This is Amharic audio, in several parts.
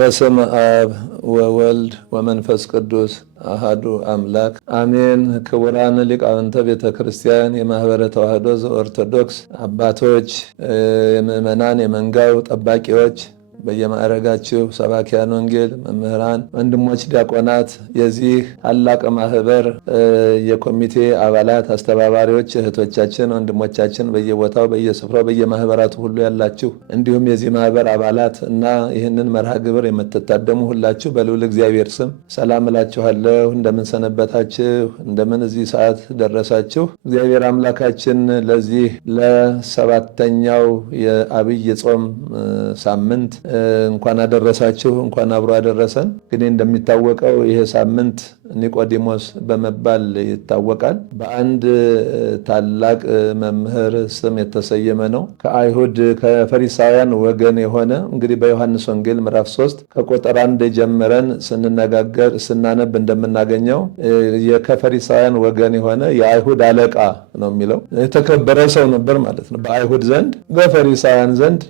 በስም አብ ወወልድ ወመንፈስ ቅዱስ አሃዱ አምላክ አሜን። ክቡራን ሊቃውንተ ቤተ ክርስቲያን፣ የማኅበረ ተዋሕዶ ዘኦርቶዶክስ አባቶች፣ የምእመናን የመንጋው ጠባቂዎች፣ በየማዕረጋችሁ ሰባኪያን ወንጌል፣ መምህራን፣ ወንድሞች ዲያቆናት፣ የዚህ ታላቅ ማህበር የኮሚቴ አባላት፣ አስተባባሪዎች፣ እህቶቻችን፣ ወንድሞቻችን በየቦታው በየስፍራው በየማህበራቱ ሁሉ ያላችሁ እንዲሁም የዚህ ማህበር አባላት እና ይህንን መርሃ ግብር የምትታደሙ ሁላችሁ በልዑል እግዚአብሔር ስም ሰላም እላችኋለሁ። እንደምን ሰነበታችሁ? እንደምን እዚህ ሰዓት ደረሳችሁ? እግዚአብሔር አምላካችን ለዚህ ለሰባተኛው የአብይ ጾም ሳምንት እንኳን አደረሳችሁ፣ እንኳን አብሮ አደረሰን። ግን እንደሚታወቀው ይሄ ሳምንት ኒቆዲሞስ በመባል ይታወቃል። በአንድ ታላቅ መምህር ስም የተሰየመ ነው። ከአይሁድ ከፈሪሳውያን ወገን የሆነ እንግዲህ በዮሐንስ ወንጌል ምዕራፍ 3 ከቁጥር 1 ጀምረን ስንነጋገር ስናነብ እንደምናገኘው ከፈሪሳውያን ወገን የሆነ የአይሁድ አለቃ ነው የሚለው። የተከበረ ሰው ነበር ማለት ነው በአይሁድ ዘንድ፣ በፈሪሳውያን ዘንድ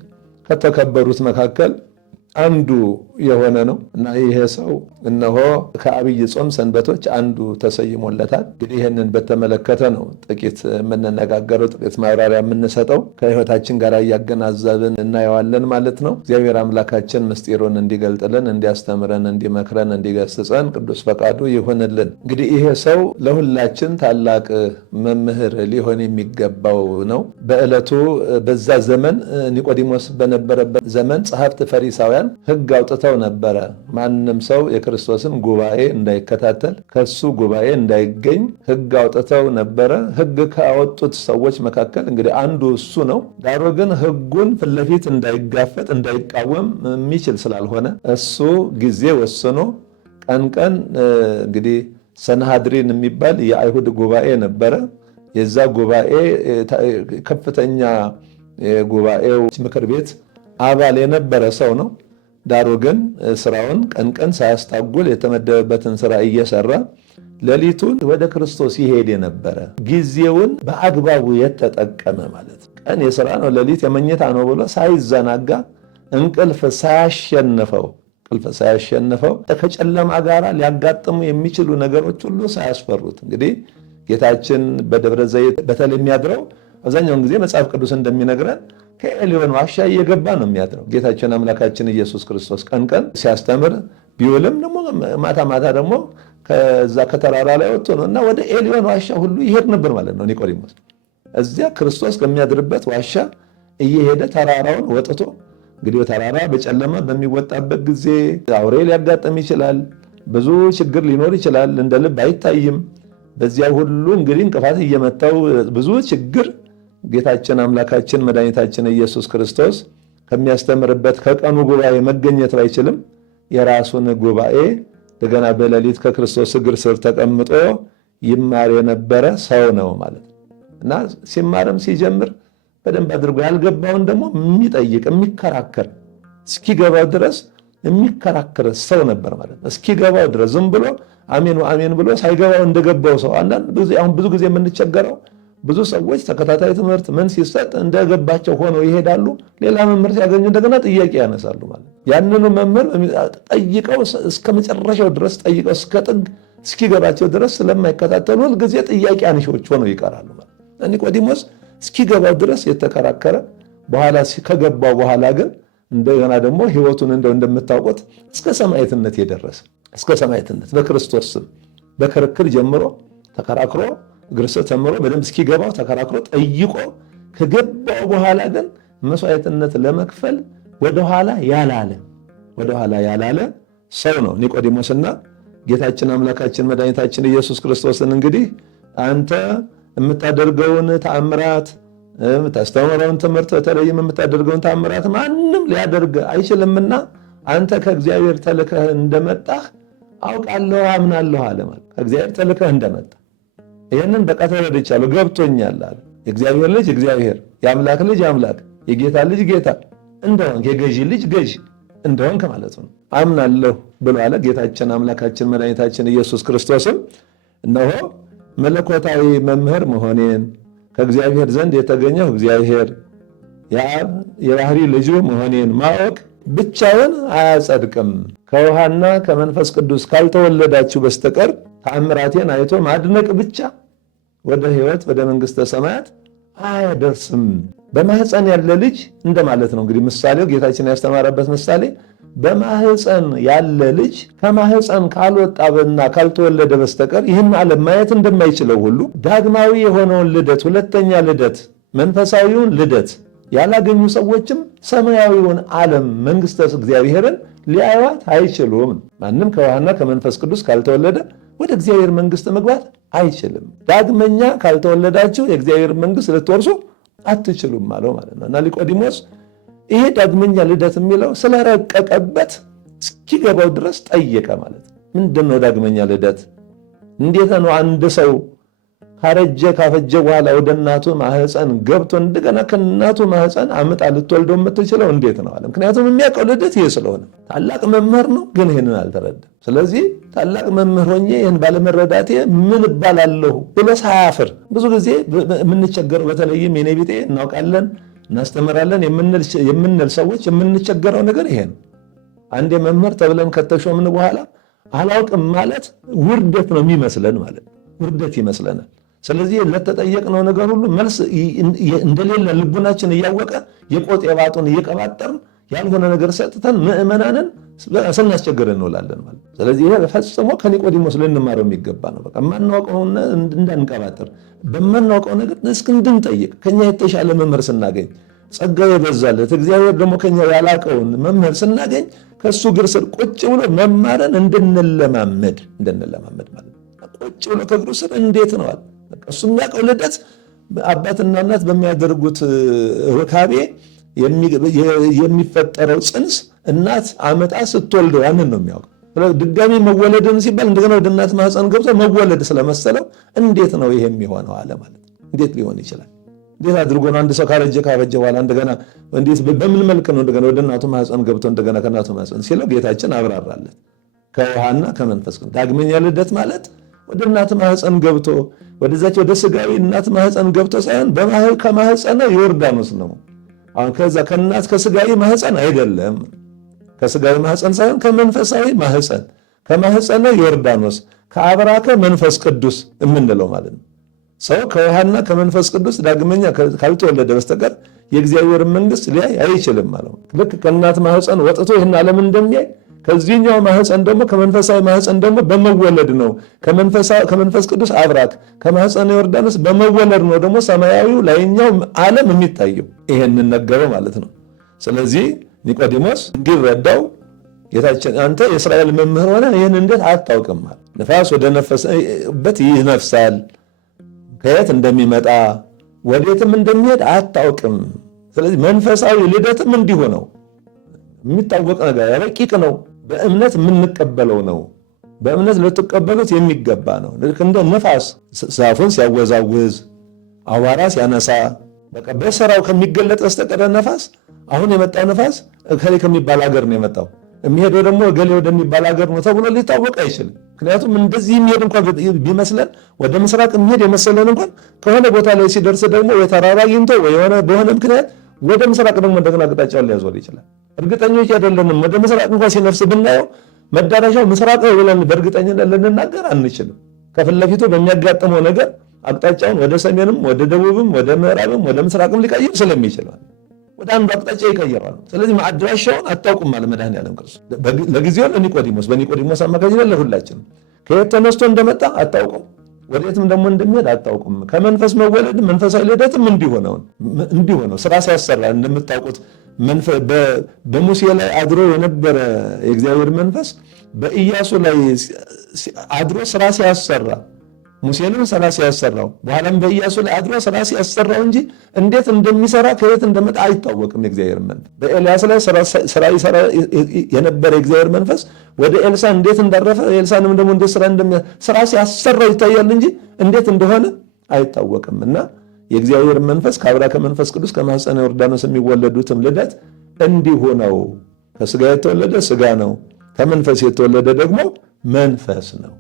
ከተከበሩት መካከል አንዱ የሆነ ነው እና ይሄ ሰው እነሆ ከአብይ ጾም ሰንበቶች አንዱ ተሰይሞለታል። እንግዲህ ይህንን በተመለከተ ነው ጥቂት የምንነጋገረው፣ ጥቂት ማብራሪያ የምንሰጠው። ከሕይወታችን ጋር እያገናዘብን እናየዋለን ማለት ነው። እግዚአብሔር አምላካችን ምስጢሩን እንዲገልጥልን፣ እንዲያስተምረን፣ እንዲመክረን፣ እንዲገስጸን ቅዱስ ፈቃዱ ይሁንልን። እንግዲህ ይሄ ሰው ለሁላችን ታላቅ መምህር ሊሆን የሚገባው ነው። በዕለቱ በዛ ዘመን ኒቆዲሞስ በነበረበት ዘመን ጸሐፍት ፈሪሳውያን ሕግ አውጥተው ነበረ። ማንም ሰው የክርስቶስን ጉባኤ እንዳይከታተል ከሱ ጉባኤ እንዳይገኝ ሕግ አውጥተው ነበረ። ሕግ ካወጡት ሰዎች መካከል እንግዲህ አንዱ እሱ ነው። ዳሩ ግን ሕጉን ፊት ለፊት እንዳይጋፈጥ እንዳይቃወም የሚችል ስላልሆነ እሱ ጊዜ ወስኖ ቀን እንግዲህ ሰንሃድሪን የሚባል የአይሁድ ጉባኤ ነበረ። የዛ ጉባኤ ከፍተኛ የጉባኤው ምክር ቤት አባል የነበረ ሰው ነው። ዳሩ ግን ስራውን ቀን ሳያስታጉል የተመደበበትን ስራ እየሰራ ሌሊቱን ወደ ክርስቶስ ይሄድ የነበረ፣ ጊዜውን በአግባቡ የተጠቀመ ማለት ነው። ቀን የሥራ ነው፣ ሌሊት የመኝታ ነው ብሎ ሳይዘናጋ እንቅልፍ ሳያሸንፈው ከጨለማ ጋር ሊያጋጥሙ የሚችሉ ነገሮች ሁሉ ሳያስፈሩት እንግዲህ ጌታችን በደብረ ዘይት በተለይ የሚያድረው አብዛኛውን ጊዜ መጽሐፍ ቅዱስ እንደሚነግረን ከኤሊዮን ዋሻ እየገባ ነው የሚያድረው። ጌታችን አምላካችን ኢየሱስ ክርስቶስ ቀን ሲያስተምር ቢውልም ደግሞ ማታ ደግሞ ከዛ ከተራራ ላይ ወጥቶ ነው እና ወደ ኤሊዮን ዋሻ ሁሉ ይሄድ ነበር ማለት ነው ኒቆዲሞስ። እዚያ ክርስቶስ ከሚያድርበት ዋሻ እየሄደ ተራራውን ወጥቶ እንግዲህ ተራራ በጨለማ በሚወጣበት ጊዜ አውሬ ሊያጋጥም ይችላል፣ ብዙ ችግር ሊኖር ይችላል፣ እንደ ልብ አይታይም። በዚያ ሁሉ እንግዲህ እንቅፋት እየመታው ብዙ ችግር ጌታችን አምላካችን መድኃኒታችን ኢየሱስ ክርስቶስ ከሚያስተምርበት ከቀኑ ጉባኤ መገኘት ባይችልም የራሱን ጉባኤ እንደገና በሌሊት ከክርስቶስ እግር ስር ተቀምጦ ይማር የነበረ ሰው ነው ማለት ነው እና ሲማርም ሲጀምር በደንብ አድርጎ ያልገባውን ደግሞ የሚጠይቅ የሚከራከር እስኪገባው ድረስ የሚከራከር ሰው ነበር ማለት ነው። እስኪገባው ድረስ ዝም ብሎ አሜን ብሎ ሳይገባው እንደገባው ሰው አሁን ብዙ ጊዜ የምንቸገረው ብዙ ሰዎች ተከታታይ ትምህርት ምን ሲሰጥ እንደገባቸው ሆነው ይሄዳሉ። ሌላ መምህር ሲያገኙ እንደገና ጥያቄ ያነሳሉ ማለት ነው። ያንኑ መምህር ጠይቀው እስከ መጨረሻው ድረስ ጠይቀው እስከ ጥግ እስኪገባቸው ድረስ ስለማይከታተሉ ሁልጊዜ ጥያቄ አንሺዎች ሆነው ይቀራሉ ማለት ነው። ኒቆዲሞስ እስኪገባው ድረስ የተከራከረ በኋላ ከገባው በኋላ ግን እንደገና ደግሞ ሕይወቱን እንደምታውቁት እስከ ሰማዕትነት የደረሰ እስከ ሰማዕትነት በክርስቶስ ስም በክርክር ጀምሮ ተከራክሮ እግር ስር ተምሮ በደንብ እስኪገባው ተከራክሮ ጠይቆ ከገባው በኋላ ግን መስዋዕትነት ለመክፈል ወደኋላ ያላለ ሰው ነው ኒቆዲሞስና ጌታችን አምላካችን መድኃኒታችን ኢየሱስ ክርስቶስን እንግዲህ አንተ የምታደርገውን ተአምራት የምታስተምረውን ትምህርት በተለይም የምታደርገውን ተአምራት ማንም ሊያደርግ አይችልምና አንተ ከእግዚአብሔር ተልከህ እንደመጣህ አውቃለሁ አምናለሁ አለ ማለት ከእግዚአብሔር ተልከህ እንደመጣ ይህንን በቃ ተረድቻለሁ ገብቶኛል አለ። የእግዚአብሔር ልጅ እግዚአብሔር፣ የአምላክ ልጅ አምላክ፣ የጌታ ልጅ ጌታ እንደሆንክ፣ የገዢ ልጅ ገዢ እንደሆንክ ማለት ነው አምናለሁ ብሎ አለ። ጌታችን አምላካችን መድኃኒታችን ኢየሱስ ክርስቶስም እነሆ መለኮታዊ መምህር መሆኔን ከእግዚአብሔር ዘንድ የተገኘው እግዚአብሔር የአብ የባህሪ ልጁ መሆኔን ማወቅ ብቻውን አያጸድቅም። ከውሃና ከመንፈስ ቅዱስ ካልተወለዳችሁ በስተቀር ተአምራቴን አይቶ ማድነቅ ብቻ ወደ ሕይወት ወደ መንግሥተ ሰማያት አያደርስም። በማህፀን ያለ ልጅ እንደማለት ነው። እንግዲህ ምሳሌው ጌታችን ያስተማረበት ምሳሌ በማህፀን ያለ ልጅ ከማህፀን ካልወጣና ካልተወለደ በስተቀር ይህን ዓለም ማየት እንደማይችለው ሁሉ ዳግማዊ የሆነውን ልደት፣ ሁለተኛ ልደት፣ መንፈሳዊውን ልደት ያላገኙ ሰዎችም ሰማያዊውን ዓለም መንግሥተ እግዚአብሔርን ሊያዩት አይችሉም። ማንም ከውሃና ከመንፈስ ቅዱስ ካልተወለደ ወደ እግዚአብሔር መንግሥት መግባት አይችልም። ዳግመኛ ካልተወለዳችሁ የእግዚአብሔር መንግሥት ልትወርሱ አትችሉም አለው ማለት ነው። እና ኒቆዲሞስ ይሄ ዳግመኛ ልደት የሚለው ስለረቀቀበት እስኪገባው ድረስ ጠየቀ ማለት ነው። ምንድነው ዳግመኛ ልደት? እንዴት ነው አንድ ሰው ካፈጀ በኋላ ወደ እናቱ ማህፀን ገብቶ እንደገና ከእናቱ ማህፀን አምጣ ልትወልደው የምትችለው እንዴት ነው አለ። ምክንያቱም የሚያውቀው ልደት ይሄ ስለሆነ ታላቅ መምህር ነው፣ ግን ይህንን አልተረዳም። ስለዚህ ታላቅ መምህር ሆኜ ይህን ባለመረዳቴ ምን እባላለሁ ብሎ ሳያፍር ብዙ ጊዜ የምንቸገረው በተለይም የኔ ቢጤ እናውቃለን እናስተምራለን የምንል ሰዎች የምንቸገረው ነገር ይሄ ነው። አንድ መምህር ተብለን ከተሾምን በኋላ አላውቅም ማለት ውርደት ነው የሚመስለን ማለት ውርደት ይመስለናል። ስለዚህ ለተጠየቅነው ነገር ሁሉ መልስ እንደሌለ ልቡናችን እያወቀ የቆጥ የባጡን እየቀባጠርን ያልሆነ ነገር ሰጥተን ምእመናንን ስናስቸግር እንውላለን ማለት። ስለዚህ ይሄ ፈጽሞ ከኒቆዲሞስ ልንማረው የሚገባ ነው። በቃ ማናውቀውን እንዳንቀባጥር በማናውቀው ነገር እስኪ እንድንጠይቅ ከኛ የተሻለ መምህር ስናገኝ ጸጋው የበዛለት እግዚአብሔር ደግሞ ከኛ ያላቀውን መምህር ስናገኝ ከሱ እግር ስር ቁጭ ብሎ መማርን እንድንለማመድ ማለት ቁጭ ብሎ ከእግሩ ስር እንዴት ነው አለ። እሱ የሚያውቀው ልደት አባትና እናት በሚያደርጉት ሩካቤ የሚፈጠረው ጽንስ እናት አመጣ ስትወልደው ያንን ነው የሚያውቀው። ድጋሚ መወለድን ሲባል እንደገና ወደ እናት ማህፀን ገብቶ መወለድ ስለመሰለው እንዴት ነው ይሄ የሚሆነው አለ ማለት። እንዴት ሊሆን ይችላል? እንዴት አድርጎ ነው አንድ ሰው ካፈጀ በኋላ እንደገና እንዴት በምን መልክ ነው እንደገና ወደ እናቱ ማህፀን ገብቶ እንደገና ከእናቱ ማህፀን ሲለው ጌታችን አብራራለት። ከውሃና ከመንፈስ ቅዱስ ዳግመኛ ልደት ማለት ወደ እናት ማህፀን ገብቶ ወደዛች ወደ ስጋዊ እናት ማህፀን ገብቶ ሳይሆን ከማህፀነ ዮርዳኖስ ነው። አሁን ከዛ ከእናት ከስጋዊ ማህፀን አይደለም፣ ከስጋዊ ማህፀን ሳይሆን ከመንፈሳዊ ማህፀን ከማህፀነ ዮርዳኖስ ከአብራከ መንፈስ ቅዱስ የምንለው ማለት ነው። ሰው ከውሃና ከመንፈስ ቅዱስ ዳግመኛ ካልተወለደ በስተቀር የእግዚአብሔር መንግሥት ሊያይ አይችልም ማለት ነው። ልክ ከእናት ማህፀን ወጥቶ ይህን ዓለም እንደሚያይ ከዚህኛው ማህፀን ደግሞ ከመንፈሳዊ ማህፀን ደግሞ በመወለድ ነው። ከመንፈስ ቅዱስ አብራክ ከማህፀነ ዮርዳኖስ በመወለድ ነው ደግሞ ሰማያዊው ላይኛው ዓለም የሚታየው። ይሄንን ነገረው ማለት ነው። ስለዚህ ኒቆዲሞስ እንዲረዳው ጌታችን አንተ የእስራኤል መምህር ሆነ ይህን እንዴት አታውቅም? ነፋስ ወደ ነፈሰበት ይነፍሳል፣ ከየት እንደሚመጣ ወዴትም እንደሚሄድ አታውቅም። ስለዚህ መንፈሳዊ ልደትም እንዲሁ ነው። የሚታወቅ ነገር ረቂቅ ነው። በእምነት የምንቀበለው ነው። በእምነት ልትቀበሉት የሚገባ ነው። ልክ እንደ ነፋስ ዛፉን ሲያወዛውዝ አዋራ ሲያነሳ በቃ በስራው ከሚገለጥ በስተቀር ነፋስ አሁን የመጣው ነፋስ እከሌ ከሚባል ሀገር ነው የመጣው የሚሄደው ደግሞ እገሌ ወደሚባል ሀገር ነው ተብሎ ሊታወቅ አይችልም። ምክንያቱም እንደዚህ የሚሄድ እንኳን ቢመስለን ወደ ምስራቅ የሚሄድ የመሰለን እንኳን ከሆነ ቦታ ላይ ሲደርስ ደግሞ የተራራ አግኝቶ በሆነ ምክንያት ወደ ምስራቅ ደግሞ እንደገና አቅጣጫውን ሊያዞር ይችላል። እርግጠኞች አይደለንም። ወደ ምስራቅ እንኳን ሲነፍስ ብናየው መዳረሻው ምስራቅ ነው ብለን በእርግጠኝነት ልንናገር አንችልም። ከፊት ለፊቱ በሚያጋጥመው ነገር አቅጣጫውን ወደ ሰሜንም ወደ ደቡብም ወደ ምዕራብም ወደ ምስራቅም ሊቀይር ስለሚችል ወደ አንዱ አቅጣጫ ይቀይራል። ስለዚህ አድራሻውን አታውቁም ማለት መድኃኔዓለም ክርስቶስ ለጊዜው ለኒቆዲሞስ በኒቆዲሞስ አማካኝነት ለሁላችንም ከየት ተነስቶ እንደመጣ አታውቁም፣ ወዴትም ደግሞ እንደሚሄድ አታውቁም። ከመንፈስ መወለድ መንፈሳዊ ልደትም እንዲሆነው ስራ ሲያሰራ እንደምታውቁት በሙሴ ላይ አድሮ የነበረ የእግዚአብሔር መንፈስ በኢያሱ ላይ አድሮ ስራ ሲያሰራ ሙሴንም ስራ ሲያሰራው በኋላም በኢያሱ ላይ አድሮ ስራ ሲያሰራው እንጂ እንዴት እንደሚሰራ ከየት እንደመጣ አይታወቅም። የእግዚአብሔር መንፈስ በኤልያስ ላይ ስራ ይሰራ የነበረ የእግዚአብሔር መንፈስ ወደ ኤልሳ እንዴት እንዳረፈ ኤልሳንም ደግሞ እንዴት ስራ ሲያሰራው ይታያል እንጂ እንዴት እንደሆነ አይታወቅምና የእግዚአብሔር መንፈስ ከአብራከ መንፈስ ቅዱስ ከማኅፀነ ዮርዳኖስ የሚወለዱትም ልደት እንዲሁ ነው። ከስጋ የተወለደ ስጋ ነው፣ ከመንፈስ የተወለደ ደግሞ መንፈስ ነው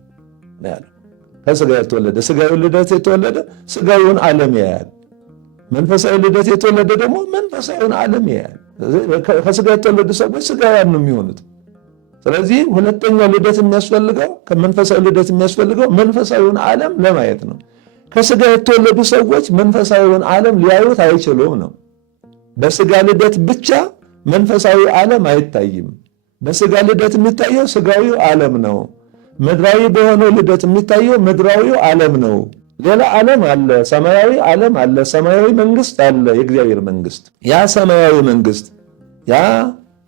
ያለው። ከስጋ የተወለደ ስጋዊ ልደት የተወለደ ስጋዊውን ዓለም ያያል። መንፈሳዊ ልደት የተወለደ ደግሞ መንፈሳዊውን ዓለም ያያል። ከስጋ የተወለዱ ሰዎች ስጋውያን ነው የሚሆኑት። ስለዚህ ሁለተኛው ልደት የሚያስፈልገው ከመንፈሳዊ ልደት የሚያስፈልገው መንፈሳዊውን ዓለም ለማየት ነው። ከስጋ የተወለዱ ሰዎች መንፈሳዊውን ዓለም ሊያዩት አይችሉም ነው። በስጋ ልደት ብቻ መንፈሳዊ ዓለም አይታይም። በስጋ ልደት የሚታየው ስጋዊው ዓለም ነው። ምድራዊ በሆነው ልደት የሚታየው ምድራዊው ዓለም ነው። ሌላ ዓለም አለ፣ ሰማያዊ ዓለም አለ፣ ሰማያዊ መንግስት አለ፣ የእግዚአብሔር መንግስት። ያ ሰማያዊ መንግስት፣ ያ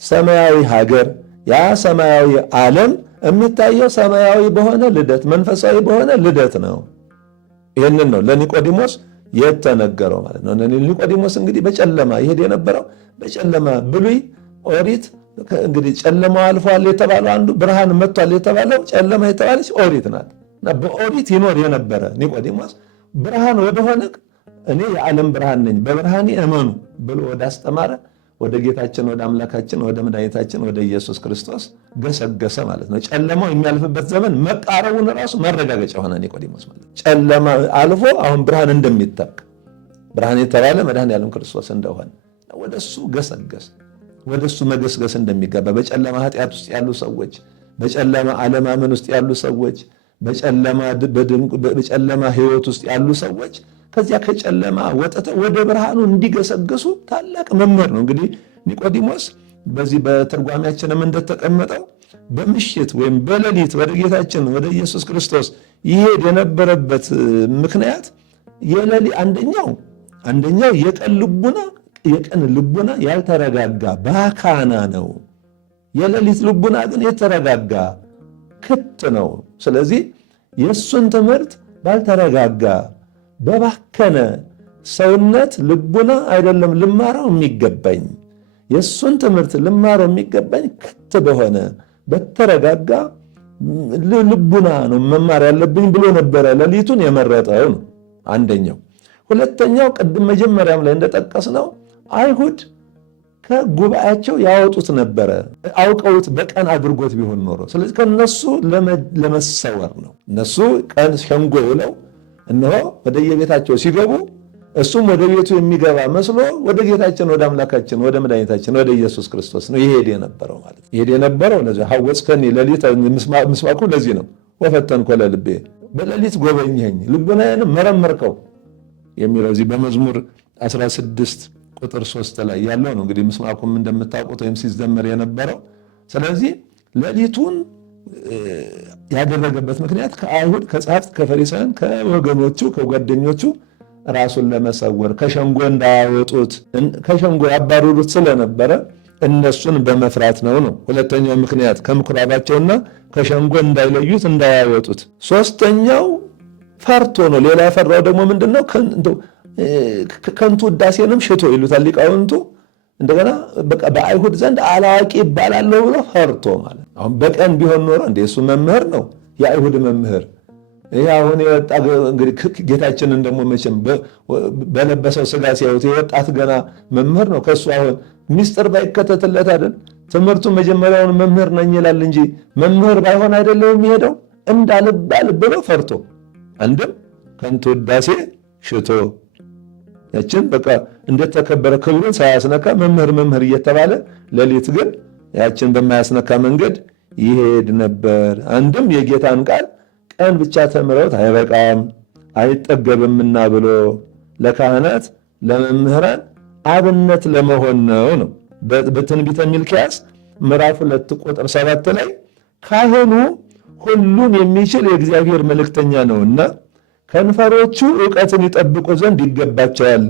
ሰማያዊ ሀገር፣ ያ ሰማያዊ ዓለም የሚታየው ሰማያዊ በሆነ ልደት፣ መንፈሳዊ በሆነ ልደት ነው። ይህንን ነው ለኒቆዲሞስ የተነገረው ማለት ነው። ኒቆዲሞስ እንግዲህ በጨለማ ይሄድ የነበረው በጨለማ ብሉይ ኦሪት እንግዲህ ጨለማው አልፏል የተባለው አንዱ ብርሃን መጥቷል የተባለው ጨለማ የተባለች ኦሪት ናት። እና በኦሪት ይኖር የነበረ ኒቆዲሞስ ብርሃን ወደሆነ እኔ የዓለም ብርሃን ነኝ በብርሃኔ እመኑ ብሎ ወዳስተማረ ወደ ጌታችን ወደ አምላካችን ወደ መድኃኒታችን ወደ ኢየሱስ ክርስቶስ ገሰገሰ ማለት ነው። ጨለማው የሚያልፍበት ዘመን መቃረቡን ራሱ ማረጋገጫ ሆነ ኒቆዲሞስ ማለት ነው። ጨለማ አልፎ አሁን ብርሃን እንደሚተካ ብርሃን የተባለ መድኃኔዓለም ክርስቶስ እንደሆነ ወደሱ ገሰገሰ። ወደሱ መገስገስ እንደሚገባ በጨለማ ኃጢአት ውስጥ ያሉ ሰዎች፣ በጨለማ አለማመን ውስጥ ያሉ ሰዎች፣ በጨለማ ሕይወት ውስጥ ያሉ ሰዎች ከዚያ ከጨለማ ወጥተው ወደ ብርሃኑ እንዲገሰገሱ ታላቅ መምህር ነው። እንግዲህ ኒቆዲሞስ በዚህ በትርጓሜያችንም እንደተቀመጠው በምሽት ወይም በሌሊት ወደ ጌታችን ወደ ኢየሱስ ክርስቶስ ይሄድ የነበረበት ምክንያት አንደኛው የቀን ልቡና ያልተረጋጋ ባካና ነው። የሌሊት ልቡና ግን የተረጋጋ ክት ነው። ስለዚህ የእሱን ትምህርት ባልተረጋጋ በባከነ ሰውነት ልቡና አይደለም ልማረው የሚገባኝ፣ የእሱን ትምህርት ልማረው የሚገባኝ ክት በሆነ በተረጋጋ ልቡና ነው መማር ያለብኝ ብሎ ነበረ ሌሊቱን የመረጠው ነው አንደኛው። ሁለተኛው ቅድም መጀመሪያም ላይ እንደጠቀስነው አይሁድ ከጉባኤያቸው ያወጡት ነበረ አውቀውት በቀን አድርጎት ቢሆን ኖሮ። ስለዚህ ከነሱ ለመሰወር ነው። እነሱ ቀን ሸንጎ ብለው እነሆ ወደ የቤታቸው ሲገቡ እሱም ወደ ቤቱ የሚገባ መስሎ ወደ ጌታችን ወደ አምላካችን ወደ መድኃኒታችን ወደ ኢየሱስ ክርስቶስ ነው ይሄድ የነበረው ማለት ይሄድ የነበረው ለዚህ ሐወጽከኒ ሌሊት ምስማኩ ለዚህ ነው ወፈተንኮ ለልቤ በሌሊት ጎበኘኝ ልቡናዬን መረመርከው የሚለው እዚህ በመዝሙር 16 ቁጥር 3 ላይ ያለው ነው። እንግዲህ ምስማኩም እንደምታውቁት ወይም ሲዘመር የነበረው ስለዚህ ሌሊቱን ያደረገበት ምክንያት ከአይሁድ ከጸሐፍት ከፈሪሳውያን ከወገኖቹ ከጓደኞቹ ራሱን ለመሰወር ከሸንጎ እንዳያወጡት ከሸንጎ ያባረሩት ስለነበረ እነሱን በመፍራት ነው። ሁለተኛው ምክንያት ከምኩራባቸውና ከሸንጎ እንዳይለዩት እንዳያወጡት። ሶስተኛው ፈርቶ ነው። ሌላ ያፈራው ደግሞ ምንድነው? ከንቱ ውዳሴንም ሽቶ ይሉታል ሊቃውንቱ። እንደገና በቃ በአይሁድ ዘንድ አላዋቂ ይባላለሁ ብሎ ፈርቶ ማለት። አሁን በቀን ቢሆን ኖሮ እንደ እሱ መምህር ነው የአይሁድ መምህር። ይህ አሁን የወጣ እንግዲህ ጌታችንን ደግሞ መቼም በለበሰው ስጋ ሲያዩት የወጣት ገና መምህር ነው። ከሱ አሁን ሚስጥር ባይከተትለት አይደል ትምህርቱ መጀመሪያውን መምህር ነኝ ይላል እንጂ መምህር ባይሆን አይደለም የሚሄደው እንዳልባል ብሎ ፈርቶ አንድም ከንቱ ውዳሴ ሽቶ ያችን በቃ እንደተከበረ ክብሩን ሳያስነካ መምህር እየተባለ ሌሊት ግን ያችን በማያስነካ መንገድ ይሄድ ነበር። አንድም የጌታን ቃል ቀን ብቻ ተምረውት አይበቃም አይጠገብምና ብሎ ለካህናት ለመምህራን አብነት ለመሆን ነው። በትንቢተ ሚልክያስ ምዕራፍ 2 ቁጥር 7 ላይ ካህኑ ሁሉን የሚችል የእግዚአብሔር መልእክተኛ ነውና ከንፈሮቹ ዕውቀትን ይጠብቁ ዘንድ ይገባቸዋል፣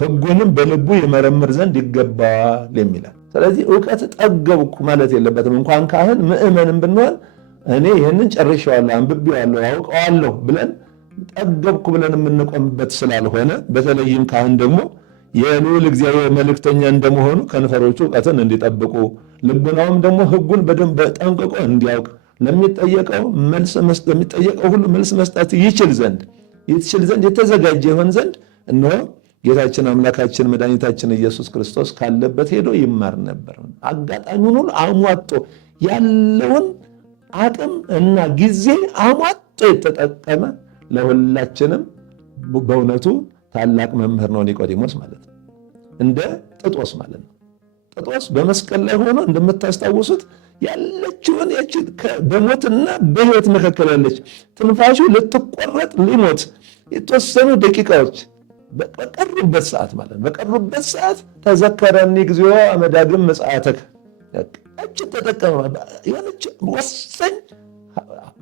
ሕጉንም በልቡ ይመረምር ዘንድ ይገባል የሚላል። ስለዚህ ዕውቀት ጠገብኩ ማለት የለበትም። እንኳን ካህን ምእመንም ብንሆን እኔ ይህንን ጨርሼዋለሁ አንብቤዋለሁ አውቀዋለሁ ብለን ጠገብኩ ብለን የምንቆምበት ስላልሆነ፣ በተለይም ካህን ደግሞ የልዑል እግዚአብሔር መልእክተኛ እንደመሆኑ ከንፈሮቹ ዕውቀትን እንዲጠብቁ ልቡናውም ደግሞ ሕጉን በደንብ ጠንቅቆ እንዲያውቅ ለሚጠየቀው ሁሉ መልስ መስጠት ይችል ዘንድ የተዘጋጀ ይሆን ዘንድ እነሆ ጌታችን አምላካችን መድኃኒታችን ኢየሱስ ክርስቶስ ካለበት ሄዶ ይማር ነበር። አጋጣሚውን ሁሉ አሟጦ ያለውን አቅም እና ጊዜ አሟጦ የተጠቀመ ለሁላችንም በእውነቱ ታላቅ መምህር ነው ኒቆዲሞስ ማለት ነው። እንደ ጥጦስ ማለት ነው። ጥጦስ በመስቀል ላይ ሆኖ እንደምታስታውሱት ያለችውን በሞትና በሕይወት መካከል ያለች ትንፋሹ ልትቆረጥ ሊሞት የተወሰኑ ደቂቃዎች በቀሩበት ሰዓት ማለት ነው። በቀሩበት ሰዓት ተዘከረኒ እግዚኦ አመዳግም ምጽአትከ እችን ተጠቀመ። የሆነች ወሳኝ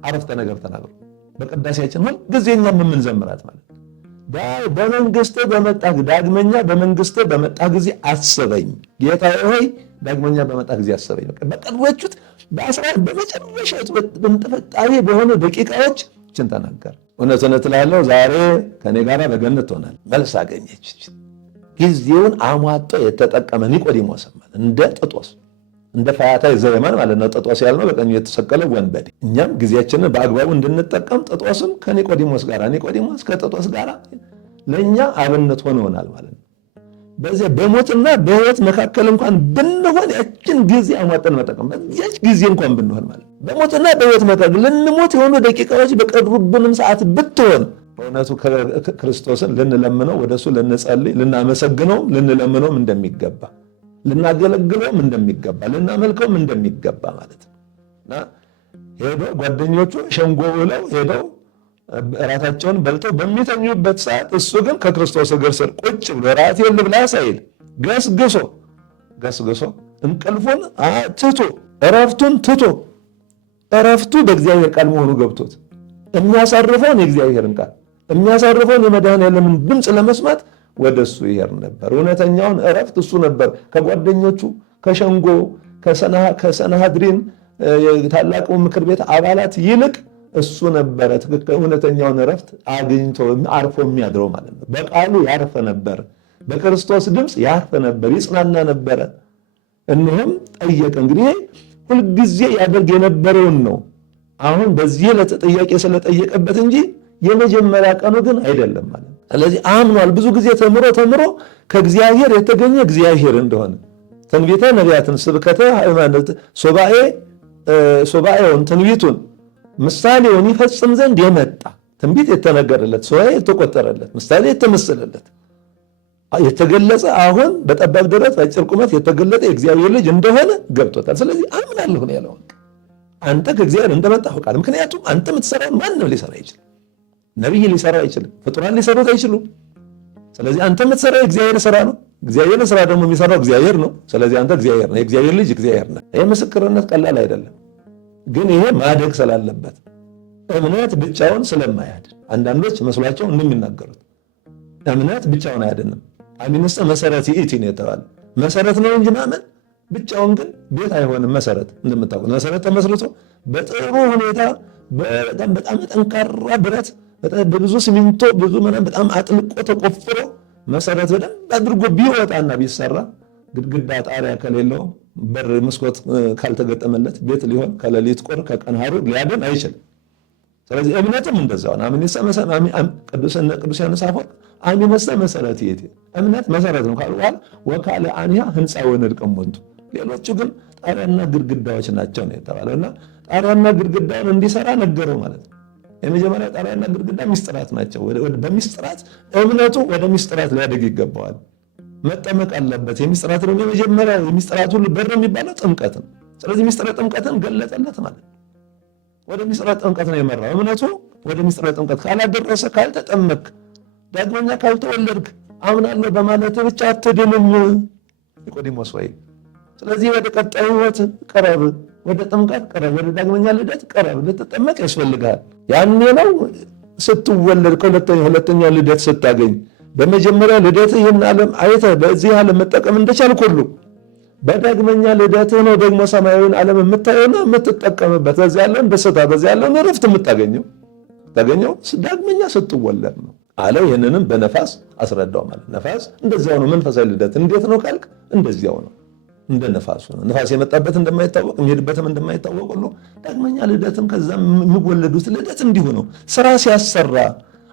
አረፍተ ነገር ተናግሮ በቅዳሴያችን ሁል ጊዜ እኛም የምንዘምራት ማለት ነው። በመንግሥትህ በመጣህ ዳግመኛ በመንግሥትህ በመጣህ ጊዜ አስበኝ ጌታዬ ሆይ ዳግመኛ በመጣህ ጊዜ አስበኝ። በቀረችት በመጨረሻ በምጥፍጣሪ በሆነ ደቂቃዎች እችን ተናገር። እውነት እውነት እልሃለሁ ዛሬ ከኔ ጋር በገነት ትሆናለህ። መልስ አገኘች። ጊዜውን አሟጦ የተጠቀመ ኒቆዲሞስ ማለት እንደ ጥጦስ እንደ ፈያታዊ ዘየማን ማለት ነው። ጥጦስ ያልነው በቀኙ የተሰቀለ ወንበዴ። እኛም ጊዜያችንን በአግባቡ እንድንጠቀም ጥጦስም ከኒቆዲሞስ ጋር ኒቆዲሞስ ከጥጦስ ጋር ለእኛ አብነት ሆነውናል ማለት ነው። በዚያ በሞትና በሕይወት መካከል እንኳን ብንሆን ያችን ጊዜ አሟጠን መጠቀም በዚያች ጊዜ እንኳን ብንሆን ማለት በሞትና በሕይወት መካከል ልንሞት የሆኑ ደቂቃዎች በቀሩብንም ሰዓት ብትሆን በእውነቱ ክርስቶስን ልንለምነው ወደሱ ልንጸልይ ልናመሰግነውም ልንለምነውም እንደሚገባ ልናገለግለውም እንደሚገባ ልናመልከውም እንደሚገባ ማለት ነው። እና ሄደው ጓደኞቹ ሸንጎ ብለው ሄደው እራታቸውን በልተው በሚተኙበት ሰዓት እሱ ግን ከክርስቶስ እግር ስር ቁጭ ብሎ ራቴን ልብላ ሳይል ገስግሶ እንቅልፉን ትቶ እረፍቱን ትቶ እረፍቱ በእግዚአብሔር ቃል መሆኑ ገብቶት የሚያሳርፈውን የእግዚአብሔርን ቃል የሚያሳርፈውን የመድኃኔዓለምን ድምፅ ለመስማት ወደ እሱ ይሄድ ነበር። እውነተኛውን እረፍት እሱ ነበር። ከጓደኞቹ ከሸንጎ ከሰናሃድሪን ታላቁ ምክር ቤት አባላት ይልቅ እሱ ነበረ ትክክል እውነተኛውን እረፍት አግኝቶ አርፎ የሚያድረው ማለት ነው። በቃሉ ያርፈ ነበር፣ በክርስቶስ ድምፅ ያርፈ ነበር፣ ይጽናና ነበረ። እነሆም ጠየቀ። እንግዲህ ሁልጊዜ ያደርግ የነበረውን ነው። አሁን በዚህ ዕለት ጥያቄ ስለጠየቀበት እንጂ የመጀመሪያ ቀኑ ግን አይደለም ማለት ነው። ስለዚህ አምኗል። ብዙ ጊዜ ተምሮ ከእግዚአብሔር የተገኘ እግዚአብሔር እንደሆነ ትንቢተ ነቢያትን ስብከተ ሃይማኖት ሱባኤውን ትንቢቱን ምሳሌውን ይፈጽም ዘንድ የመጣ ትንቢት የተነገረለት ሱባኤ የተቆጠረለት ምሳሌ የተመሰለለት የተገለጸ አሁን በጠባብ ደረት በአጭር ቁመት የተገለጠ የእግዚአብሔር ልጅ እንደሆነ ገብቶታል። ስለዚህ አምናለሁ ነው ያለው። አንተ ከእግዚአብሔር እንደመጣ አውቃለሁ። ምክንያቱም አንተ የምትሰራውን ማንም ሊሰራ አይችልም። ነቢይ ሊሰራው አይችልም። ፍጡራን ሊሰሩት አይችሉም። ስለዚህ አንተ የምትሰራው የእግዚአብሔር ስራ ነው። እግዚአብሔር ስራ ደግሞ የሚሰራው እግዚአብሔር ነው። ስለዚህ አንተ እግዚአብሔር ነው፣ የእግዚአብሔር ልጅ እግዚአብሔር ነው። ይህ ምስክርነት ቀላል አይደለም። ግን ይሄ ማደግ ስላለበት እምነት ብቻውን ስለማያድን አንዳንዶች መስሏቸው እንደሚናገሩት እምነት ብቻውን አያድንም። አሚንስተ መሰረት ይእቲ ነው የተባለ መሰረት ነው እንጂ ማመን ብቻውን ግን ቤት አይሆንም። መሰረት እንደምታውቁት መሰረት ተመስርቶ በጥሩ ሁኔታ በጣም ጠንካራ ብረት በብዙ ሲሚንቶ ብዙ ምናምን በጣም አጥልቆ ተቆፍሮ መሰረት በደንብ አድርጎ ቢወጣና ቢሰራ ግድግዳ ጣሪያ ከሌለው በር መስኮት ካልተገጠመለት ቤት ሊሆን ከሌሊት ቁር ከቀን ሐሩር ሊያድን አይችልም። ስለዚህ እምነትም እንደዛው ነው። ቅዱስ ዮሐንስ አፈወርቅ አሚነሰ መሰረት ይእቲ እምነት መሰረት ነው ካሉ በኋላ ወካለ አንያ ህንፃ ወነድቀም ወንቱ ሌሎቹ ግን ጣሪያና ግድግዳዎች ናቸው ነው የተባለውና ጣሪያና ግድግዳውን እንዲሰራ ነገረው ማለት ነው። የመጀመሪያ ጣሪያና ግድግዳ ሚስጥራት ናቸው። በሚስጥራት እምነቱ ወደ ሚስጥራት ሊያደግ ይገባዋል። መጠመቅ አለበት። የሚስጥራት ነው የመጀመሪያ የሚስጥራት ሁሉ በር የሚባለው ጥምቀት ነው። ስለዚህ ሚስጥረ ጥምቀትን ገለጠለት ማለት ነው። ወደ ሚስጥረ ጥምቀት ነው የመራው። እምነቱ ወደ ሚስጥረ ጥምቀት ካላደረሰ ካልተጠመቅ ዳግመኛ ካልተወለድክ አምናለሁ በማለት ብቻ አትድንም ኒቆዲሞስ ወይ። ስለዚህ ወደ ቀጣዩ ሕይወት ቀረብ፣ ወደ ጥምቀት ቀረብ፣ ወደ ዳግመኛ ልደት ቀረብ። ልትጠመቅ ያስፈልጋል። ያኔ ነው ስትወለድ ከሁለተኛ ልደት ስታገኝ በመጀመሪያ ልደት ይህን ዓለም አይተህ በዚህ ዓለም መጠቀም እንደቻልክ ሁሉ በዳግመኛ ልደትህ ነው ደግሞ ሰማያዊውን ዓለም የምታየውና የምትጠቀምበት። በዚህ ያለውን ደስታ በዚህ ያለውን እረፍት የምታገኘው ዳግመኛ ስትወለድ ነው አለው። ይህንንም በነፋስ አስረዳው ማለት ነፋስ እንደዚያው ነው። መንፈሳዊ ልደት እንዴት ነው ካልክ እንደዚያው ነው። እንደ ነፋሱ ነው። ነፋስ የመጣበት እንደማይታወቅ የሚሄድበትም እንደማይታወቅ ሁሉ ዳግመኛ ልደትም ከዛ የሚወለዱት ልደት እንዲሁ ነው። ስራ ሲያሰራ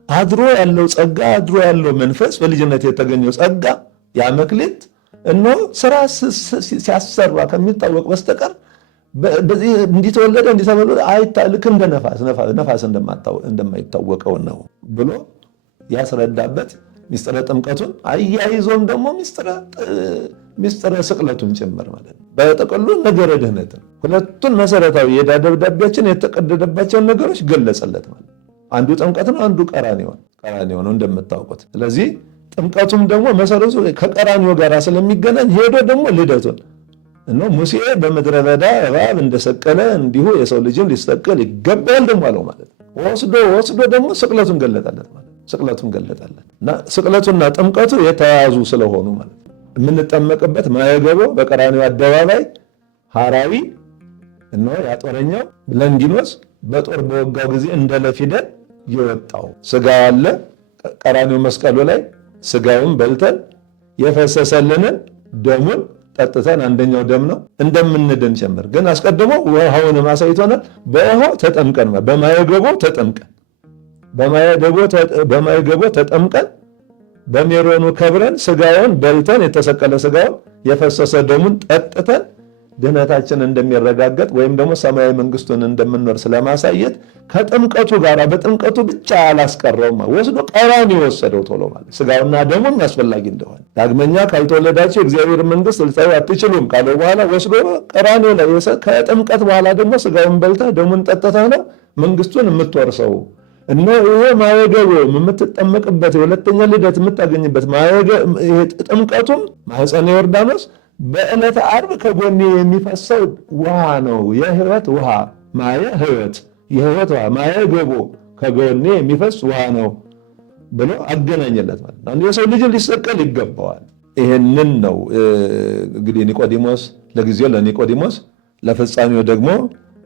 አድሮ ያለው ጸጋ አድሮ ያለው መንፈስ በልጅነት የተገኘው ጸጋ ያ መክሊት እነሆ ስራ ሲያሰራ ከሚታወቅ በስተቀር በዚህ እንዲተወለደ እንዲተወለደ አይታልክ እንደ ነፋስ እንደማይታወቀው ነው ብሎ ያስረዳበት ሚስጥረ ጥምቀቱን አያይዞም ደግሞ ሚስጥረ ስቅለቱን ጭምር ማለት ነው። በጥቅሉ ነገረ ድህነትን ሁለቱን መሰረታዊ የዕዳ ደብዳቤያችን የተቀደደባቸውን ነገሮች ገለጸለት ማለት ነው። አንዱ ጥምቀት ነው፣ አንዱ ቀራንዮ ነው እንደምታውቁት። ስለዚህ ጥምቀቱም ደግሞ መሰረቱ ከቀራንዮ ጋር ስለሚገናኝ ሄዶ ደግሞ ልደቱን ሙሴ በምድረ በዳ እባብ እንደሰቀለ እንዲሁ የሰው ልጅን ሊሰቀል ይገባል ደግሞ አለው ማለት ነው። ወስዶ ደግሞ ስቅለቱን ገለጠለት ማለት ነው። ስቅለቱን ገለጠለት እና ስቅለቱና ጥምቀቱ የተያያዙ ስለሆኑ ማለት ነው። የምንጠመቅበት ማየገቦ በቀራንዮ አደባባይ ሐራዊ ያጦረኛው ለንጊኖስ በጦር በወጋው ጊዜ እንደ ለፊደል የወጣው ስጋ አለ ቀራንዮ መስቀሉ ላይ ስጋውን በልተን የፈሰሰልንን ደሙን ጠጥተን አንደኛው ደም ነው እንደምንድን ጨምር ግን አስቀድሞ ውሃውን ማሳይቶናል። በውሃው ተጠምቀን በማየገቦ ተጠምቀን በሜሮኑ ከብረን ስጋውን በልተን የተሰቀለ ስጋውን የፈሰሰ ደሙን ጠጥተን ድህነታችን እንደሚረጋገጥ ወይም ደግሞ ሰማያዊ መንግስቱን እንደምንወርስ ለማሳየት ከጥምቀቱ ጋር በጥምቀቱ ብቻ አላስቀረውም። ወስዶ ቀራንዮ ወሰደው ቶሎ ማለት ስጋውና ደሙም ያስፈልግ እንደሆነ ዳግመኛ ካልተወለዳችሁ እግዚአብሔር መንግስት ልታዩ አትችሉም ካለው በኋላ ወስዶ ቀራንዮ ላይ ከጥምቀት በኋላ ደግሞ ስጋውን በልተህ ደሙን ጠጥተህ ነው መንግስቱን የምትወርሰው። ይሄ ማየገቦ የምትጠመቅበት የሁለተኛ ልደት የምታገኝበት ጥምቀቱም ማኅፀነ ዮርዳኖስ በዕለተ ዓርብ ከጎኔ የሚፈሰው ውሃ ነው፣ የህይወት ውሃ የህይወት ውሃ ማየገቦ ከጎኔ የሚፈስ ውሃ ነው ብሎ አገናኘለት ማለት ነው። የሰው ልጅ ሊሰቀል ይገባዋል። ይሄንን ነው እንግዲህ ኒቆዲሞስ ለጊዜው ለኒቆዲሞስ ለፍጻሜው ደግሞ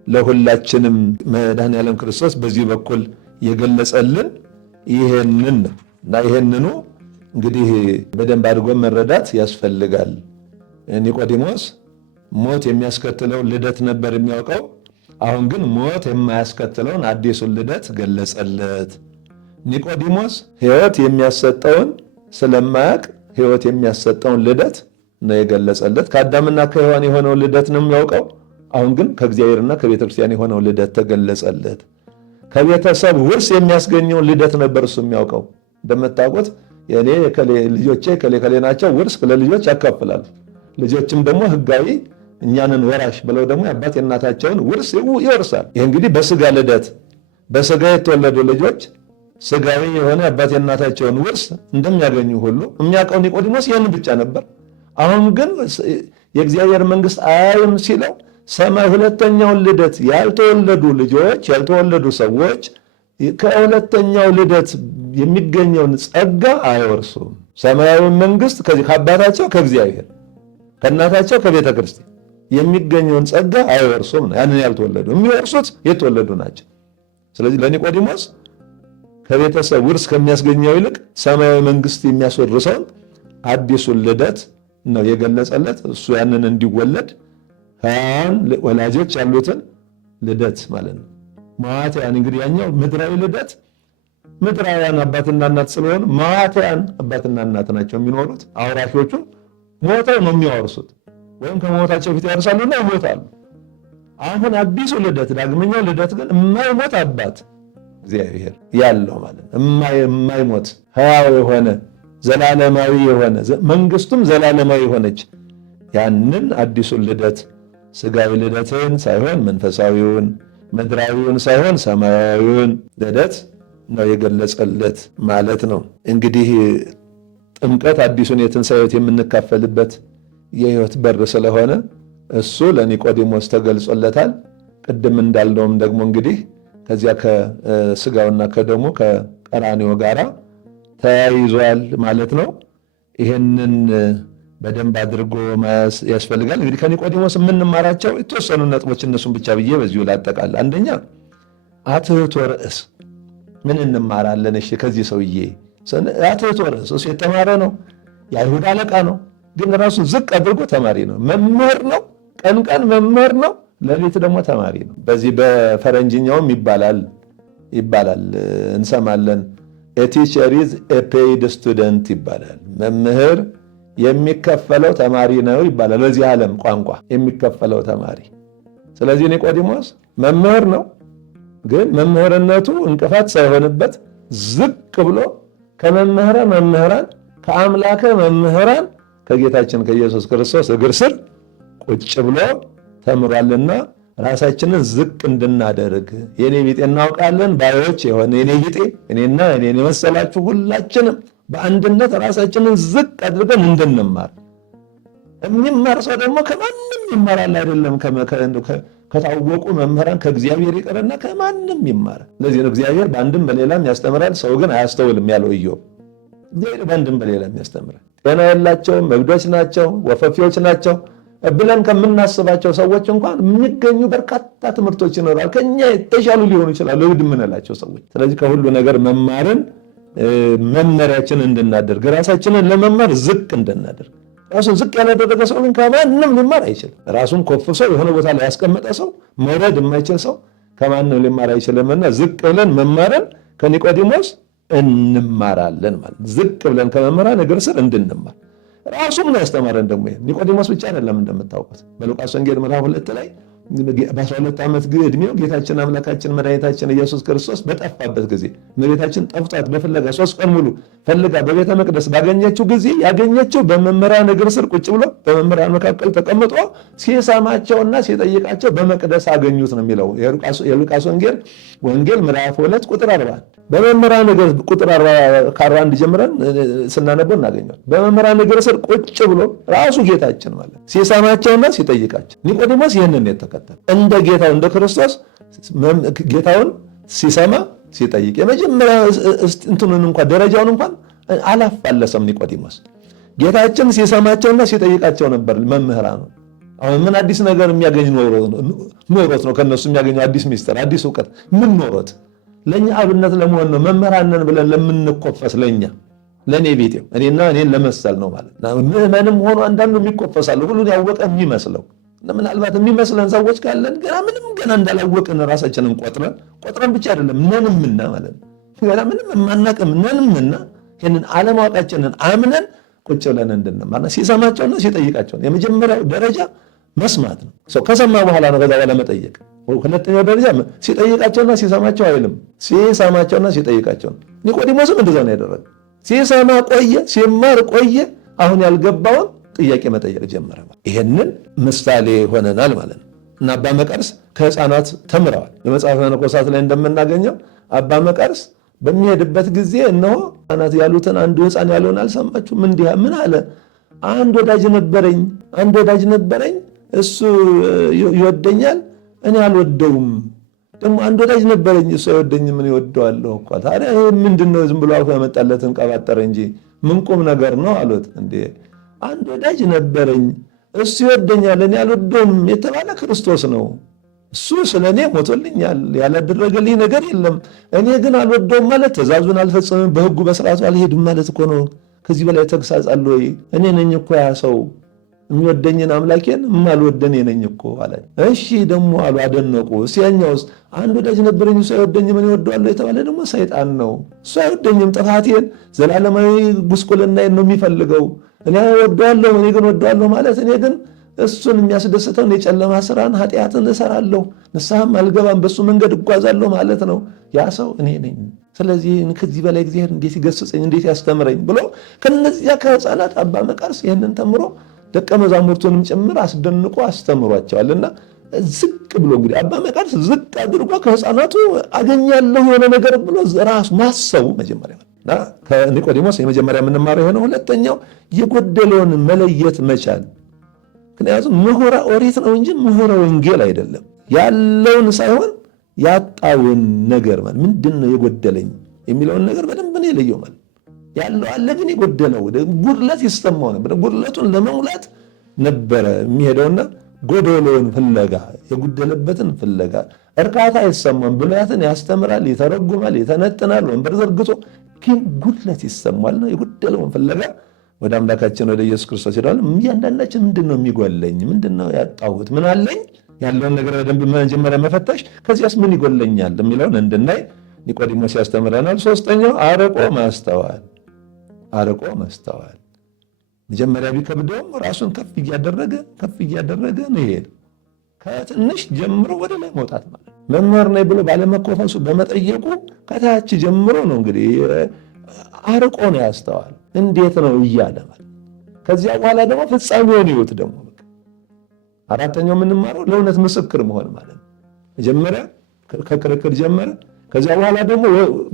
ለሁላችንም መድኃኔዓለም ክርስቶስ በዚህ በኩል የገለጸልን ይሄንን ነው እና ይሄንኑ እንግዲህ በደንብ አድርጎ መረዳት ያስፈልጋል። ኒቆዲሞስ ሞት የሚያስከትለውን ልደት ነበር የሚያውቀው። አሁን ግን ሞት የማያስከትለውን አዲሱን ልደት ገለጸለት። ኒቆዲሞስ ሕይወት የሚያሰጠውን ስለማያውቅ ሕይወት የሚያሰጠውን ልደት ነው የገለጸለት። ከአዳምና ከሔዋን የሆነውን ልደት ነው የሚያውቀው። አሁን ግን ከእግዚአብሔርና ከቤተ ክርስቲያን የሆነው ልደት ተገለጸለት። ከቤተሰብ ውርስ የሚያስገኘውን ልደት ነበር እሱ የሚያውቀው። እንደምታውቁት የኔ ልጆቼ ከሌ ናቸው፣ ውርስ ለልጆች ያካፍላሉ። ልጆችም ደግሞ ሕጋዊ እኛንን ወራሽ ብለው ደግሞ የአባት የእናታቸውን ውርስ ይወርሳል። ይህ እንግዲህ በስጋ ልደት በስጋ የተወለዱ ልጆች ስጋዊ የሆነ የአባት የእናታቸውን ውርስ እንደሚያገኙ ሁሉ የሚያውቀው ኒቆዲሞስ ይህን ብቻ ነበር። አሁን ግን የእግዚአብሔር መንግስት አያይም ሲለው ሰማይ ሁለተኛውን ልደት ያልተወለዱ ልጆች ያልተወለዱ ሰዎች ከሁለተኛው ልደት የሚገኘውን ጸጋ አይወርሱም። ሰማያዊ መንግስት ከአባታቸው ከእግዚአብሔር ከእናታቸው ከቤተ ክርስቲያን የሚገኘውን ጸጋ አይወርሱም ነው። ያንን ያልተወለዱ የሚወርሱት የተወለዱ ናቸው። ስለዚህ ለኒቆዲሞስ ከቤተሰብ ውርስ ከሚያስገኘው ይልቅ ሰማያዊ መንግስት የሚያስወርሰውን አዲሱን ልደት ነው የገለጸለት። እሱ ያንን እንዲወለድ ያን ወላጆች ያሉትን ልደት ማለት ነው። ማዋትያን እንግዲህ ያኛው ምድራዊ ልደት ምድራውያን አባትና እናት ስለሆኑ ማዋትያን አባትና እናት ናቸው የሚኖሩት። አውራሾቹ ሞተው ነው የሚያወርሱት፣ ወይም ከሞታቸው ፊት ያርሳሉና ይሞታሉ። አሁን አዲሱ ልደት ዳግመኛው ልደት ግን የማይሞት አባት እግዚአብሔር ያለው ማለት ነው። የማይሞት ሕያው የሆነ ዘላለማዊ የሆነ መንግስቱም ዘላለማዊ የሆነች ያንን አዲሱን ልደት ስጋዊ ልደትን ሳይሆን መንፈሳዊውን ምድራዊውን ሳይሆን ሰማያዊውን ልደት ነው የገለጸለት ማለት ነው። እንግዲህ ጥምቀት አዲሱን የትንሣኤ ሕይወት የምንካፈልበት የሕይወት በር ስለሆነ እሱ ለኒቆዲሞስ ተገልጾለታል። ቅድም እንዳልነውም ደግሞ እንግዲህ ከዚያ ከስጋውና ከደሙ ከቀራንዮ ጋራ ተያይዟል ማለት ነው። ይህንን በደንብ አድርጎ መያዝ ያስፈልጋል። እንግዲህ ከኒቆዲሞስ የምንማራቸው የተወሰኑ ነጥቦች እነሱን ብቻ ብዬ በዚሁ ላጠቃል። አንደኛ አትሕቶ ርእስ ምን እንማራለን? እሺ ከዚህ ሰውዬ አትሕቶ ርእስ እሱ የተማረ ነው፣ የአይሁድ አለቃ ነው፣ ግን ራሱ ዝቅ አድርጎ ተማሪ ነው። መምህር ነው፣ ቀን መምህር ነው፣ ሌሊት ደግሞ ተማሪ ነው። በዚህ በፈረንጅኛውም ይባላል እንሰማለን። a teacher is a paid student ይባላል። መምህር የሚከፈለው ተማሪ ነው ይባላል። በዚህ ዓለም ቋንቋ የሚከፈለው ተማሪ። ስለዚህ ኒቆዲሞስ መምህር ነው፣ ግን መምህርነቱ እንቅፋት ሳይሆንበት ዝቅ ብሎ ከመምህረ መምህራን ከአምላከ መምህራን ከጌታችን ከኢየሱስ ክርስቶስ እግር ስር ቁጭ ብሎ ተምሯልና ራሳችንን ዝቅ እንድናደርግ የኔ ቢጤ እናውቃለን ባዮች የሆነ የኔ ቢጤ እኔና እኔን የመሰላችሁ ሁላችንም በአንድነት ራሳችንን ዝቅ አድርገን እንድንማር። የሚማር ሰው ደግሞ ከማንም ይማራል አይደለም፣ ከታወቁ መምህራን ከእግዚአብሔር ይቀርና ከማንም ይማራል። ለዚህ ነው እግዚአብሔር በአንድም በሌላም ያስተምራል፣ ሰው ግን አያስተውልም ያለው ኢዮብ። እግዚአብሔር በአንድም በሌላም ያስተምራል። ጤና የላቸውም፣ መግዶች ናቸው፣ ወፈፊዎች ናቸው ብለን ከምናስባቸው ሰዎች እንኳን የሚገኙ በርካታ ትምህርቶች ይኖራል። ከኛ የተሻሉ ሊሆኑ ይችላሉ ውድ የምንላቸው ሰዎች። ስለዚህ ከሁሉ ነገር መማርን መመሪያችን እንድናደርግ ራሳችንን ለመማር ዝቅ እንድናደርግ። ራሱን ዝቅ ያላደረገ ሰው ግን ከማንም ሊማር አይችልም። ራሱን ኮፍሶ የሆነ ቦታ ላይ ያስቀመጠ ሰው መውረድ የማይችል ሰው ከማንም ሊማር አይችልምና ዝቅ ብለን መማርን ከኒቆዲሞስ እንማራለን ማለት ዝቅ ብለን ከመምህራን እግር ስር እንድንማር ራሱም ነው ያስተማረን። ደግሞ ኒቆዲሞስ ብቻ አይደለም እንደምታውቁት በሉቃስ ወንጌል ምዕራፍ 2 ላይ በ12 ዓመት ዕድሜው ጌታችን አምላካችን መድኃኒታችን ኢየሱስ ክርስቶስ በጠፋበት ጊዜ እመቤታችን ጠፍቷት በፍለጋ 3 ቀን ሙሉ ፈልጋ በቤተ መቅደስ ባገኘችው ጊዜ ያገኘችው በመምህራን እግር ስር ቁጭ ብሎ በመምህራን መካከል ተቀምጦ ሲሰማቸውና ሲጠይቃቸው በመቅደስ አገኙት ነው የሚለው የሉቃስ ወንጌል ምዕራፍ 2 ቁጥር 41። በመምህራን እግር ቁጥር 41 ጀምረን ስናነበው እናገኘዋለን። በመምህራን እግር ስር ቁጭ ብሎ ራሱ ጌታችን ማለት ሲሰማቸውና ሲጠይቃቸው። ኒቆዲሞስ ይህንን የተከተለ እንደ ጌታው እንደ ክርስቶስ ጌታውን ሲሰማ ሲጠይቅ የመጀመሪያ እንትኑን እንኳን ደረጃውን እንኳን አላፋለሰም ኒቆዲሞስ። ጌታችን ሲሰማቸውና ሲጠይቃቸው ነበር መምህራኑ። አሁን ምን አዲስ ነገር የሚያገኝ ኖሮት ነው ከነሱ የሚያገኘው አዲስ ሚስጥር አዲስ ዕውቀት ምን ኖሮት? ለኛ አብነት ለመሆን ነው መምህራንን ብለን ለምንቆፈስ ለኔ ቤቴው እኔን ለመሰል ነው ማለት ነው። ምዕመንም ሆኖ አንዳንዱ የሚቆፈሳሉ ሁሉን ያወቀ የሚመስለው ምናልባት የሚመስለን ሰዎች ካለን ገና እንዳላወቅን ራሳችንን ቆጥረን ብቻ አይደለም ነንምና ማለት ነው። ገና ምንም የማናቅም ነንምና ይህንን አለማወቃችንን አምነን ቁጭ ብለን እንድንማር ሲሰማቸውና ሲጠይቃቸው የመጀመሪያው ደረጃ መስማት ነው። ሰው ከሰማ በኋላ ነው ከዛ በኋላ መጠየቅ። ሁለተኛው ደረጃ ሲጠይቃቸውና ሲሰማቸው አይልም፣ ሲሰማቸውና ሲጠይቃቸው ነው። ኒቆዲሞስም እንደዛ ነው ያደረገው። ሲሰማ ቆየ፣ ሲማር ቆየ። አሁን ያልገባውን ጥያቄ መጠየቅ ጀመረ። ይሄንን ምሳሌ ሆነናል ማለት ነው። እና አባ መቃርስ ከህፃናት ተምረዋል። በመጽሐፈ መነኮሳት ላይ እንደምናገኘው አባ መቃርስ በሚሄድበት ጊዜ እነሆ ህፃናት ያሉትን አንዱ ህፃን ያለውን አልሰማችሁም? እንዲህ ምን አለ? አንድ ወዳጅ ነበረኝ እሱ ይወደኛል እኔ አልወደውም። ደግሞ አንድ ወዳጅ ነበረኝ እሱ አይወደኝም ምን ይወደዋለሁ እኮ። ታዲያ ይሄ ምንድነው? ዝም ብሎ አፉ ያመጣለትን ቀባጠረ እንጂ ምን ቁም ነገር ነው አሉት። እንዴ አንድ ወዳጅ ነበረኝ እሱ ይወደኛል እኔ አልወደውም የተባለ ክርስቶስ ነው። እሱ ስለኔ ሞቶልኛል፣ ያላደረገልኝ ነገር የለም። እኔ ግን አልወደውም ማለት ትእዛዙን አልፈጽምም፣ በህጉ በስርዓቱ አልሄድም ማለት እኮ ነው። ከዚህ በላይ ተግሳጽ አለ ወይ? እኔ ነኝ እኮ ያ ሰው የሚወደኝን አምላኬን የማልወደን ነኝ እኮ አለ። እሺ ደግሞ አሉ አደነቁ። ሲያኛውስ አንድ ወዳጅ ነበረኝ እሱ አይወደኝም እኔ እወደዋለሁ የተባለ ደግሞ ሰይጣን ነው። እሱ አይወደኝም፣ ጥፋቴን፣ ዘላለማዊ ጉስቁልናዬን ነው የሚፈልገው። እኔ እወደዋለሁ እኔ ግን እወደዋለሁ ማለት እኔ ግን እሱን የሚያስደስተውን የጨለማ ስራን ኃጢአትን እሰራለሁ፣ ንስሐም አልገባም፣ በሱ መንገድ እጓዛለሁ ማለት ነው። ያ ሰው እኔ ነኝ። ስለዚህ ከዚህ በላይ እግዚአብሔር እንዴት ይገስጸኝ እንዴት ያስተምረኝ ብሎ ከነዚያ ከህፃናት አባ መቃርስ ይህንን ተምሮ ደቀ መዛሙርቱንም ጭምር አስደንቆ አስተምሯቸዋልና ዝቅ ብሎ እንግዲህ አባ መቃርስ ዝቅ አድርጎ ከህፃናቱ አገኛለሁ የሆነ ነገር ብሎ ራሱ ማሰቡ መጀመሪያ እና ከኒቆዲሞስ የመጀመሪያ የምንማረው የሆነ ሁለተኛው የጎደለውን መለየት መቻል። ምክንያቱም ምሁረ ኦሪት ነው እንጂ ምሁረ ወንጌል አይደለም። ያለውን ሳይሆን ያጣውን ነገር ማለት ምንድነው የጎደለኝ የሚለውን ነገር በደንብ ነው የለየው ማለት ያለው አለ ግን የጎደለው ጉድለት ይሰማው ነበር። ጉድለቱን ለመሙላት ነበረ የሚሄደውና ጎደሎውን ፍለጋ የጎደለበትን ፍለጋ እርካታ ይሰማን። ብሉያትን ያስተምራል፣ ይተረጉማል፣ ይተነትናል፣ ወንበር ዘርግቶ ግን ጉድለት ይሰማልና የጎደለውን ፍለጋ ወደ አምላካችን ወደ ኢየሱስ ክርስቶስ ሄደዋል። እያንዳንዳችን ምንድነው የሚጎለኝ? ምንድነው ያጣሁት? ምን አለኝ? ያለውን ነገር በደንብ መጀመሪያ መፈተሽ፣ ከዚያስ ምን ይጎለኛል የሚለውን እንድናይ ኒቆዲሞስ ያስተምረናል። ሶስተኛው አርቆ ማስተዋል። መጀመሪያ ቢከብደውም ራሱን ከፍ እያደረገ ነው ይሄድ። ከትንሽ ጀምሮ ወደ ላይ መውጣት ማለት መምህር ነኝ ብሎ ባለመኮፈሱ በመጠየቁ ከታች ጀምሮ ነው እንግዲህ አርቆ ነው ያስተዋል። እንዴት ነው እያለ ማለት ከዚያ በኋላ ደግሞ ፍጻሜውን ይወት ደግሞ አራተኛው የምንማረው ለእውነት ምስክር መሆን ማለት ነው። መጀመሪያ ከክርክር ጀመረ። ከዚያ በኋላ ደግሞ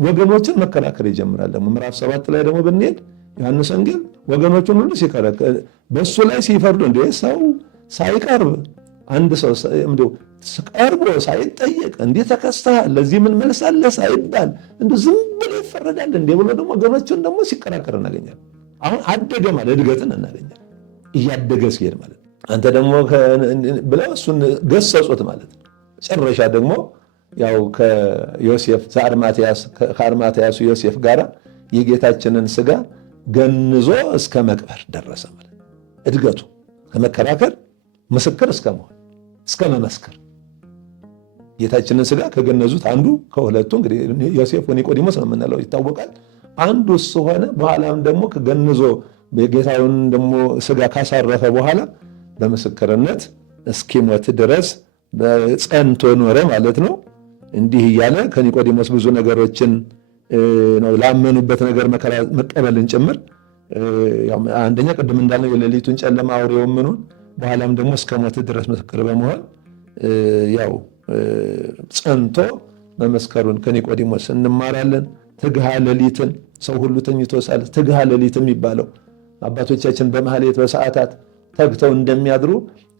ወገኖችን መከራከር ይጀምራል። ደግሞ ምዕራፍ 7 ላይ ደግሞ ብንሄድ ዮሐንስ ወንጌል ወገኖቹን ሁሉ ሲከራከር በሱ ላይ ሲፈርዱ እንደ ሰው ሳይቀርብ አንድ ሰው እንደው ቀርቦ ሳይጠየቅ እንዴት ተከስተሃል ለዚህ ምን መልስ አለ ሳይባል እንደው ዝም ብሎ ይፈረዳል እንዴ ብሎ ደግሞ ወገኖቹን ደግሞ ሲከራከር እናገኛለን። አሁን አደገ ማለት እድገትን እናገኛለን። እያደገ ሲሄድ ማለት አንተ ደግሞ ብለው እሱን ገሰጹት ማለት ነው። መጨረሻ ደግሞ ያው ከዮሴፍ ከአርማትያሱ ዮሴፍ ጋር የጌታችንን ስጋ ገንዞ እስከ መቅበር ደረሰ ማለት እድገቱ ከመከራከር ምስክር እስከ መሆን እስከ መመስከር ጌታችንን ስጋ ከገነዙት አንዱ ከሁለቱ እንግዲህ ዮሴፍ ኒቆዲሞስ ነው የምንለው ይታወቃል። አንዱ እሱ ሆነ። በኋላም ደግሞ ከገንዞ ጌታውን ደግሞ ስጋ ካሳረፈ በኋላ በምስክርነት እስኪሞት ድረስ ጸንቶ ኖረ ማለት ነው። እንዲህ እያለ ከኒቆዲሞስ ብዙ ነገሮችን ነው ላመኑበት ነገር መቀበልን ጭምር አንደኛ ቅድም እንዳልነው የሌሊቱን ጨለማ አውሬውን ምኑን በኋላም ደግሞ እስከ ሞት ድረስ ምስክር በመሆን ያው ጸንቶ መመስከሩን ከኒቆዲሞስ እንማራለን። ትግሃ ሌሊትን ሰው ሁሉ ተኝቶ ሳለ ትግሃ ሌሊት የሚባለው አባቶቻችን በማህሌት በሰዓታት ተግተው እንደሚያድሩ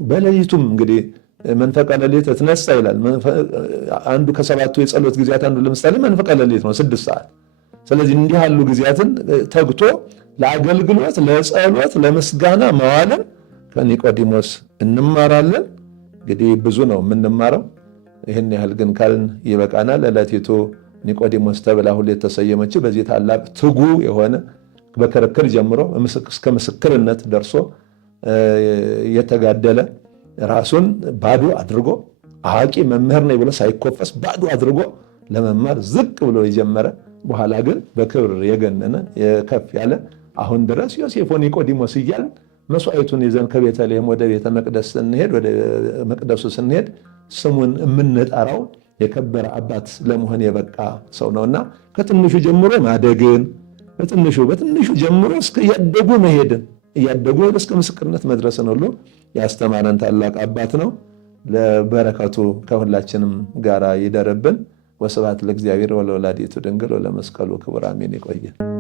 በሌሊቱም እንግዲህ መንፈቀ ሌሊት ተነሳ ይላል። አንዱ ከሰባቱ የጸሎት ጊዜያት አንዱ ለምሳሌ መንፈቀ ሌሊት ነው 6 ሰዓት። ስለዚህ እንዲህ ያሉ ጊዜያትን ተግቶ ለአገልግሎት ለጸሎት ለምስጋና መዋልን ከኒቆዲሞስ እንማራለን። እንግዲህ ብዙ ነው የምንማረው። ይህን ያህል ግን ካልን ይበቃናል። ዕለቲቱ ኒቆዲሞስ ተብላ ሁሉ የተሰየመችው በዚህ ታላቅ ትጉ የሆነ በክርክር ጀምሮ እስከ ምስክርነት ደርሶ የተጋደለ ራሱን ባዶ አድርጎ አዋቂ መምህር ነኝ ብሎ ሳይኮፈስ ባዶ አድርጎ ለመማር ዝቅ ብሎ የጀመረ በኋላ ግን በክብር የገነነ የከፍ ያለ አሁን ድረስ ዮሴፍ ኒቆዲሞስ እያልን መስዋዕቱን ይዘን ከቤተልሔም ወደ ቤተ መቅደስ ስንሄድ ወደ መቅደሱ ስንሄድ ስሙን የምንጠራው የከበረ አባት ለመሆን የበቃ ሰው ነውና ከትንሹ ጀምሮ ማደግን በትንሹ ጀምሮ እስከ ያደጉ መሄድን እያደጉ እስከ ምስክርነት መድረስን ሁሉ ያስተማረን ታላቅ አባት ነው። ለበረከቱ ከሁላችንም ጋራ ይደርብን። ወስብሐት ለእግዚአብሔር ወለወላዲቱ ድንግል ወለመስቀሉ ክቡር አሜን። ይቆየን።